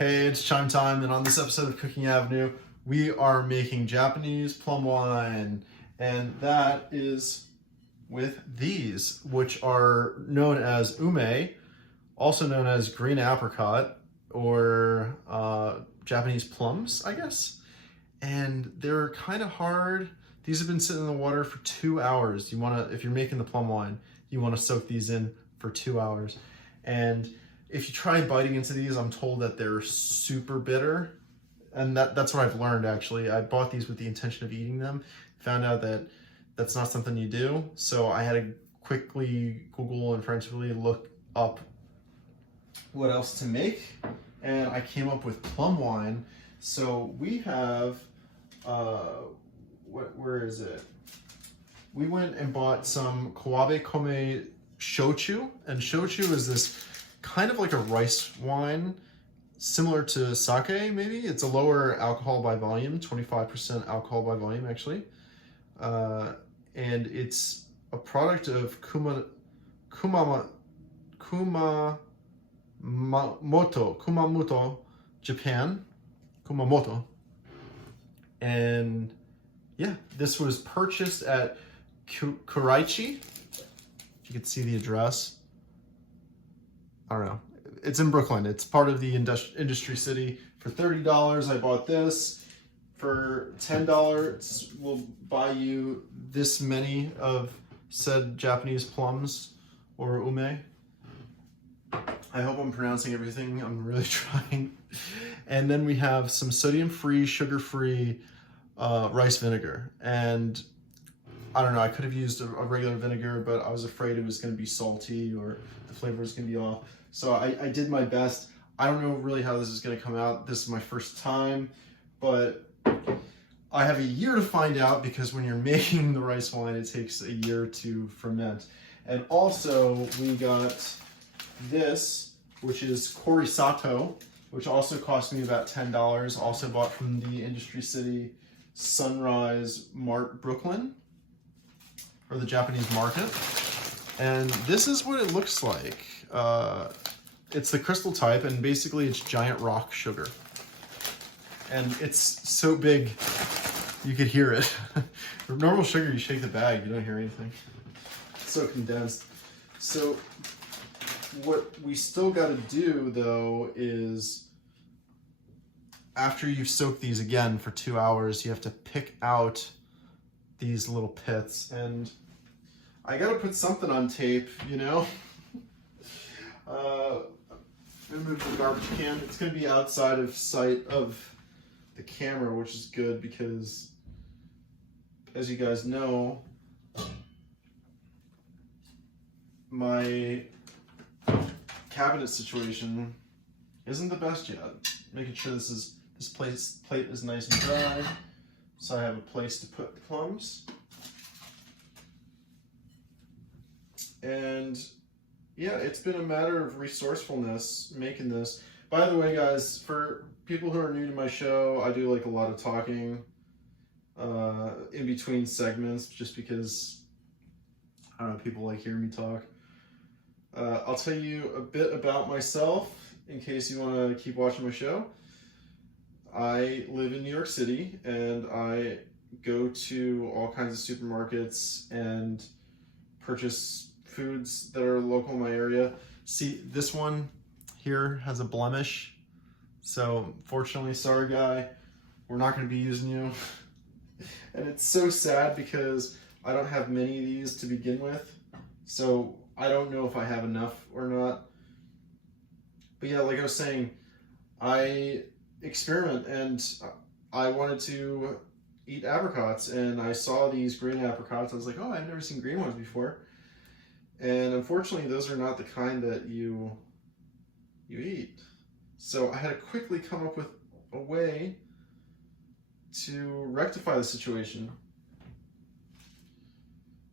Hey, it's Chime Time, and on this episode of Cooking Avenue, we are making Japanese plum wine, and that is with these, which are known as ume, also known as green apricot, or Japanese plums, I guess. And they're kind of hard. These have been sitting in the water for 2 hours. If you're making the plum wine, you want to soak these in for 2 hours. And if you try biting into these, I'm told that they're super bitter. And that's what I've learned, actually. I bought these with the intention of eating them. Found out that that's not something you do. So I had to quickly Google and frantically look up what else to make. And I came up with plum wine. So we have, where is it? We went and bought some Kawabe Kome Shochu. And Shochu is this kind of like a rice wine, similar to sake, maybe. It's a lower alcohol by volume, 25% alcohol by volume, actually. And it's a product of Kumamoto, Japan. Kumamoto. And yeah, this was purchased at Kuraichi. If you could see the address. I don't know. It's in Brooklyn. It's part of the industry city. For $30, I bought this. For $10, we'll buy you this many of said Japanese plums or ume. I hope I'm pronouncing everything. I'm really trying. And then we have some sodium-free, sugar-free rice vinegar. And I don't know, I could have used a regular vinegar, but I was afraid it was going to be salty or the flavor was going to be off. So I did my best. I don't know really how this is going to come out. This is my first time, but I have a year to find out, because when you're making the rice wine, it takes a year to ferment. And also we got this, which is Korisato, which also cost me about $10. Also bought from the Industry City Sunrise Mart, Brooklyn, or the Japanese market. And this is what it looks like. It's the crystal type, and basically it's giant rock sugar. And it's so big, you could hear it. For normal sugar, you shake the bag, you don't hear anything. It's so condensed. So what we still got to do, though, is after you've soaked these again for 2 hours, you have to pick out these little pits. And I got to put something on tape, you know? Remove the garbage can. It's going to be outside of sight of the camera, which is good because, as you guys know, my cabinet situation isn't the best yet. Making sure this plate is nice and dry, so I have a place to put the plums. And yeah, it's been a matter of resourcefulness making this. By the way, guys, for people who are new to my show, I do like a lot of talking in between segments, just because, I don't know, people like hearing me talk. I'll tell you a bit about myself in case you want to keep watching my show. I live in New York City, and I go to all kinds of supermarkets and purchase foods that are local in my area. See, this one here has a blemish, so fortunately, sorry guy, we're not going to be using you. And it's so sad because I don't have many of these to begin with, so I don't know if I have enough or not. But yeah, like I was saying, I experiment, and I wanted to eat apricots, and I saw these green apricots. I was like, oh, I've never seen green ones before. And unfortunately, those are not the kind that you eat. So I had to quickly come up with a way to rectify the situation.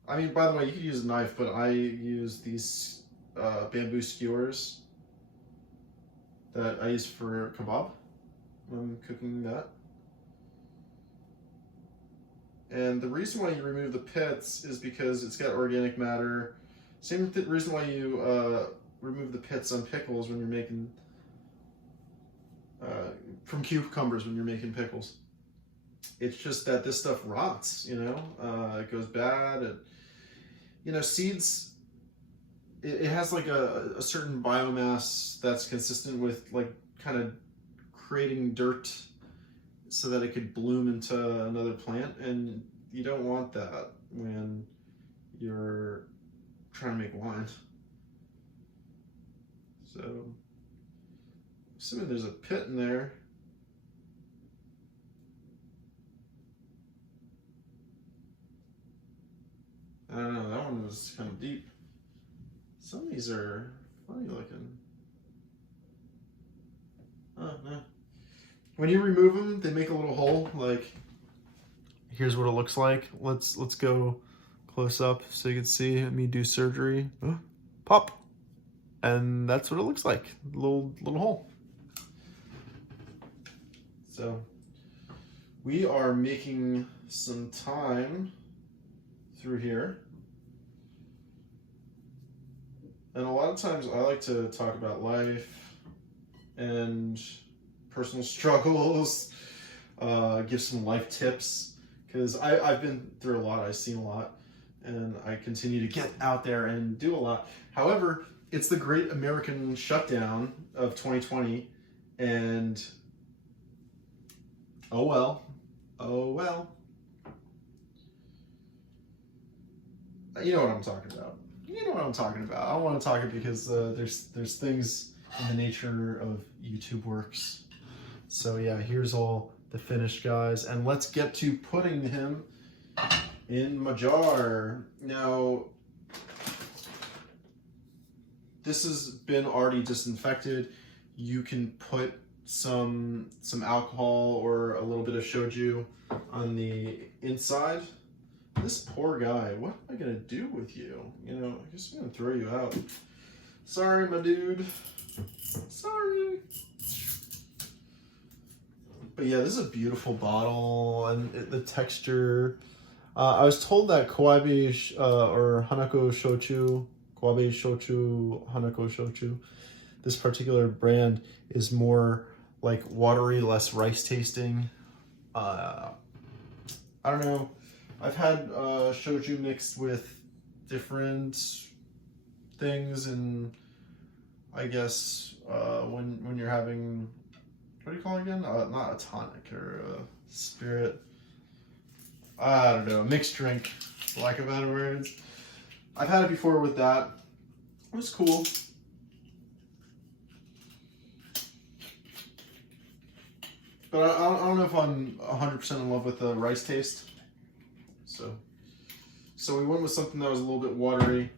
I mean, by the way, you could use a knife, but I use these bamboo skewers that I use for kebab when I'm cooking that. And the reason why you remove the pits is because it's got organic matter. Same reason why you remove the pits on pickles when you're making from cucumbers when you're making pickles. It's just that this stuff rots, you know, it goes bad. You know, seeds, it has like a certain biomass that's consistent with like kind of creating dirt so that it could bloom into another plant, and you don't want that when you're trying to make wine. So, assuming there's a pit in there. I don't know, that one was kind of deep. Some of these are funny looking. Oh, no. When you remove them, they make a little hole. Like, here's what it looks like. Let's go close up so you can see me do surgery. Pop. And that's what it looks like. Little hole. So we are making some time through here. And a lot of times I like to talk about life and personal struggles, give some life tips, because I've been through a lot, I've seen a lot, and I continue to get out there and do a lot. However, it's the great American shutdown of 2020, and oh well. You know what I'm talking about. You know what I'm talking about. I don't want to talk it because there's things in the nature of YouTube works. So yeah, here's all the finished, guys, and let's get to putting him in my jar. Now, this has been already disinfected. You can put some alcohol or a little bit of shochu on the inside. This poor guy, what am I gonna do with you? You know, I guess I'm gonna throw you out. Sorry, my dude. Sorry. But yeah, this is a beautiful bottle, and the texture. I was told that Kawabe or Hanako Shochu, Kawabe Shochu, Hanako Shochu, this particular brand is more like watery, less rice tasting. I don't know. I've had shochu mixed with different things, and I guess when you're having, what do you call it again? Not a tonic or a spirit. I don't know, a mixed drink, for lack of better words. I've had it before with that. It was cool. But I don't know if I'm 100% in love with the rice taste. So we went with something that was a little bit watery.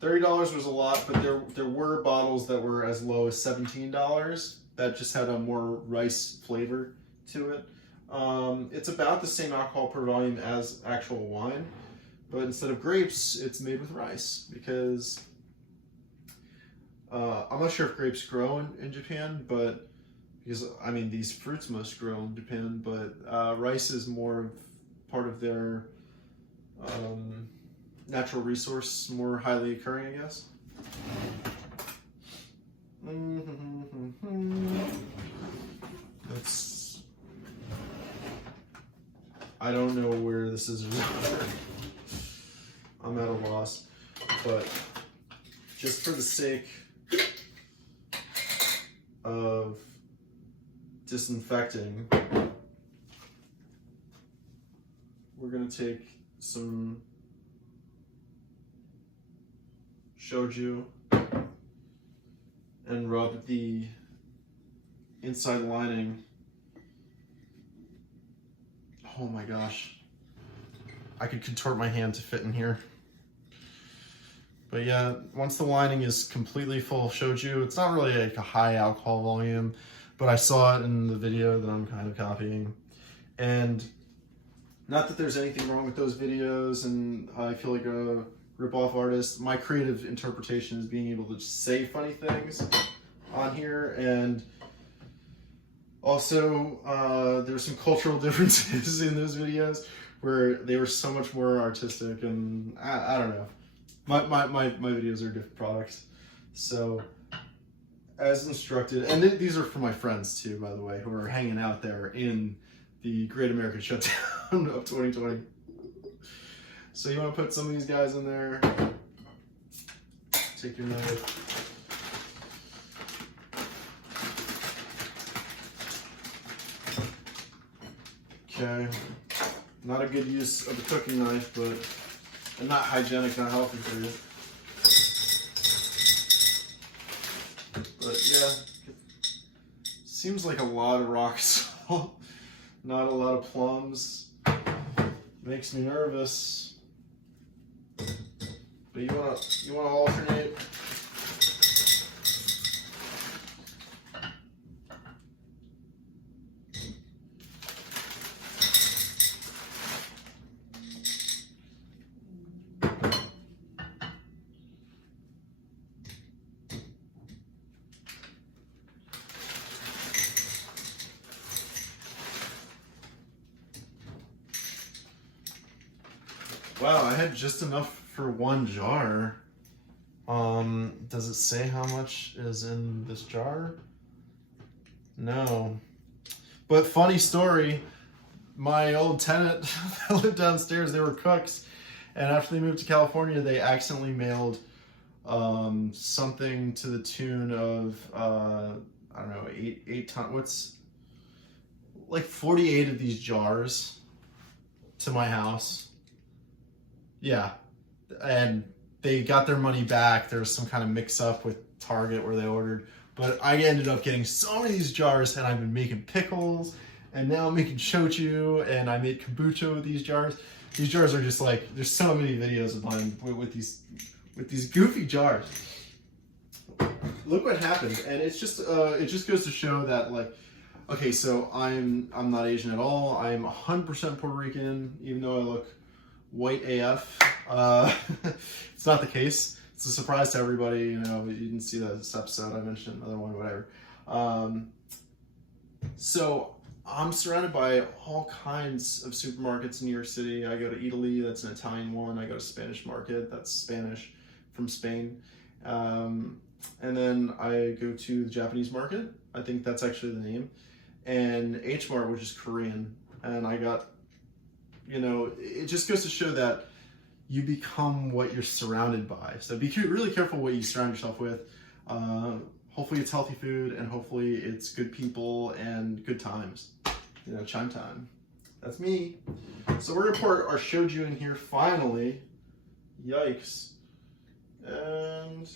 $30 was a lot, but there were bottles that were as low as $17 that just had a more rice flavor to it. It's about the same alcohol per volume as actual wine, but instead of grapes, it's made with rice, because I'm not sure if grapes grow in Japan, but because I mean these fruits must grow in Japan, but rice is more part of their natural resource, more highly occurring, I guess. That's, I don't know where this is. I'm at a loss, but just for the sake of disinfecting, we're gonna take some shochu and rub the inside lining. Oh my gosh, I could contort my hand to fit in here. But yeah, once the lining is completely full of shochu, it's not really like a high alcohol volume, but I saw it in the video that I'm kind of copying. And not that there's anything wrong with those videos, and I feel like a rip-off artist. My creative interpretation is being able to say funny things on here, and also there's some cultural differences in those videos where they were so much more artistic, and I don't know. My videos are different products. So as instructed. And these are for my friends too, by the way, who are hanging out there in the Great American Shutdown of 2020. So you want to put some of these guys in there. Take your knife. Okay. Not a good use of a cooking knife, but and not hygienic, not healthy for you. But yeah, seems like a lot of rock salt, not a lot of plums. Makes me nervous. But you wanna alternate. Wow, I had just enough for one jar. Does it say how much is in this jar? No. But funny story, my old tenant that lived downstairs, they were cooks. And after they moved to California, they accidentally mailed something to the tune of, I don't know, 8 tons, what's, like 48 of these jars to my house. Yeah, and they got their money back. There was some kind of mix-up with Target where they ordered, but I ended up getting so many of these jars, and I've been making pickles, and now I'm making shochu, and I made kombucha with these jars. These jars are just like, there's so many videos of mine with these goofy jars. Look what happened, and it's just it just goes to show that, like, okay, so I'm not Asian at all. I'm 100% Puerto Rican, even though I look white AF. It's not the case. It's a surprise to everybody. You know, you didn't see this episode. I mentioned another one, whatever. So I'm surrounded by all kinds of supermarkets in New York City. I go to Italy, that's an Italian one. I go to Spanish Market, that's Spanish from Spain. And then I go to the Japanese Market. I think that's actually the name. And H Mart, which is Korean. And I got, you know, it just goes to show that you become what you're surrounded by. So be really careful what you surround yourself with. Hopefully it's healthy food, and hopefully it's good people and good times. You know, chime time. That's me. So we're gonna pour our shochu in here finally. Yikes. And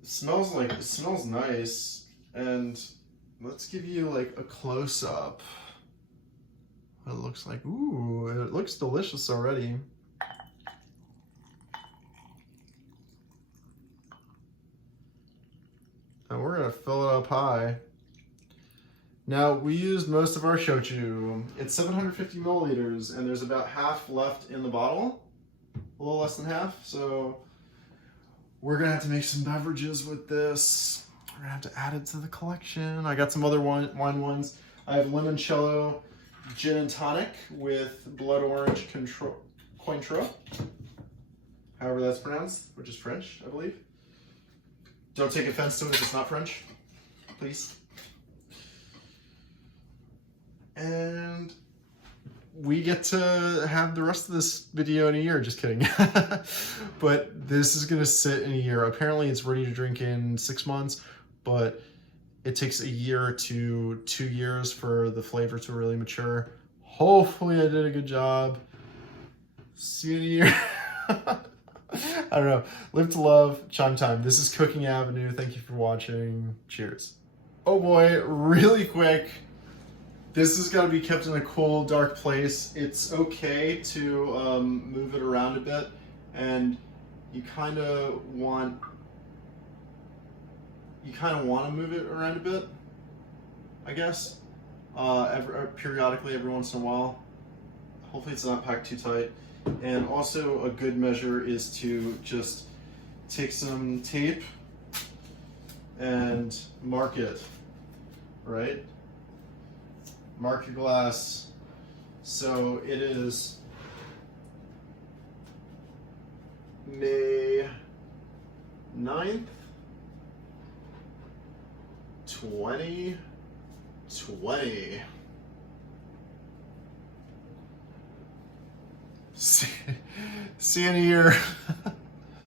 it smells nice. And let's give you like a close-up. What it looks like. Ooh, it looks delicious already. And we're gonna fill it up high. Now, we used most of our shochu. It's 750 milliliters, and there's about half left in the bottle. A little less than half, so we're gonna have to make some beverages with this. We're gonna have to add it to the collection. I got some other wine ones. I have limoncello gin and tonic with blood orange Cointreau, however that's pronounced, which is French, I believe. Don't take offense to it if it's not French, please. And we get to have the rest of this video in a year, just kidding. But this is gonna sit in a year. Apparently it's ready to drink in 6 months, but it takes a year to 2 years for the flavor to really mature. Hopefully I did a good job. See you in a year. I don't know. Live to love, chime time. This is Cooking Avenue. Thank you for watching. Cheers. Oh boy, really quick. This is gonna be kept in a cool, dark place. It's okay to move it around a bit, and you kind of want to move it around a bit, I guess. Periodically, every once in a while. Hopefully it's not packed too tight. And also a good measure is to just take some tape and mark it, right? Mark your glass so it is May 9th, 2020. See you in a year.